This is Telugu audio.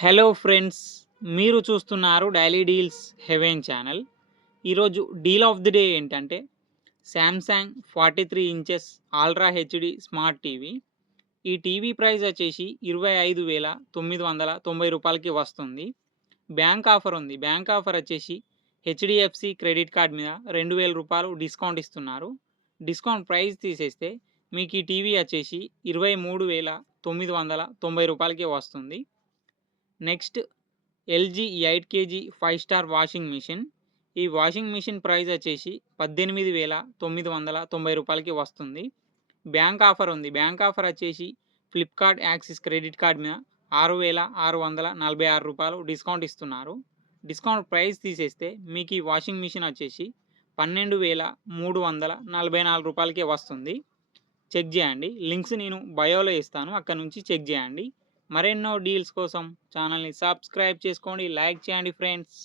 హలో ఫ్రెండ్స్, మీరు చూస్తున్నారు డైలీ డీల్స్ హెవెన్ ఛానల్. ఈరోజు డీల్ ఆఫ్ ది డే ఏంటంటే Samsung 43 inches ultra HD smart TV. ఈ టీవీ ప్రైస్ వచ్చేసి 25,990 రూపాయలకి వస్తుంది. బ్యాంక్ ఆఫర్ ఉంది. బ్యాంక్ ఆఫర్ వచ్చేసి హెచ్డిఎఫ్సి క్రెడిట్ కార్డ్ మీద 2,000 రూపాయలు డిస్కౌంట్ ఇస్తున్నారు. డిస్కౌంట్ ప్రైస్ తీసేస్తే మీకు ఈ టీవీ వచ్చేసి 23,990 రూపాయలకి వస్తుంది. Next LG 8 kg 5 star washing machine. ఈ వాషింగ్ మిషన్ ప్రైస్ వచ్చేసి 18,990 రూపాయలకి వస్తుంది. బ్యాంక్ ఆఫర్ ఉంది. బ్యాంక్ ఆఫర్ వచ్చేసి ఫ్లిప్కార్ట్ యాక్సిస్ క్రెడిట్ కార్డ్ మీద 6,646 రూపాయలు డిస్కౌంట్ ఇస్తున్నారు. డిస్కౌంట్ ప్రైస్ తీసేస్తే మీకు ఈ వాషింగ్ మిషన్ వచ్చేసి 12,344 రూపాయలకే వస్తుంది. చెక్ చేయండి. లింక్స్ నేను బయోలో ఇస్తాను, అక్కడ నుంచి చెక్ చేయండి. మరెన్నో డీల్స్ కోసం ఛానల్ని సబ్స్క్రైబ్ చేసుకోండి, లైక్ చేయండి ఫ్రెండ్స్.